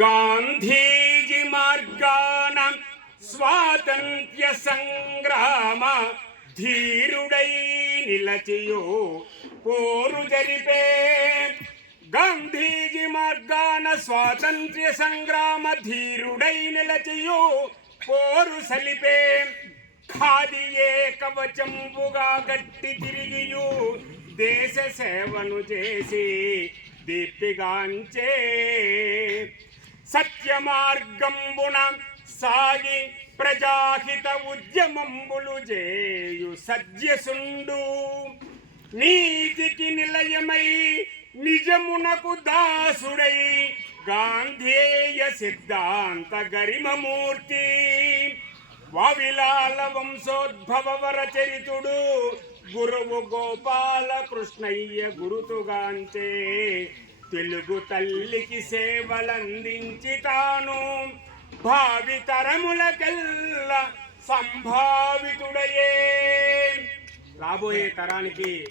గాంధీజీ మార్గాన స్వాతంత్ర్య సంగ్రామ ధీరుడై నిలచియో పోరు జరిపే. గాంధీజీ మార్గాన స్వాతంత్ర్య సంగ్రామ ధీరుడై నిలచియో పోరు సలిపే. ఖాదియే కవచంబుగా గట్టి తిరిగియు దేశ సేవను చేసి దీప్తిగాంచే. సత్య మార్గంబున సాగి ప్రజాహిత ఉద్యమంబులు చేయు సజ్జసుండు. నీతికి నిలయమై నిజమునకు దాసుడై గాంధేయ సిద్ధాంత గరిమమూర్తి. వావిలాల వంశోద్భవ వరచరితుడు గురువు గోపాల కృష్ణయ్య గురుతుగాంచే. తెలుగు తల్లికి సేవలందించి తాను భావి తరములకెల్లా సంభావితుడయే. రాబోయే తరానికి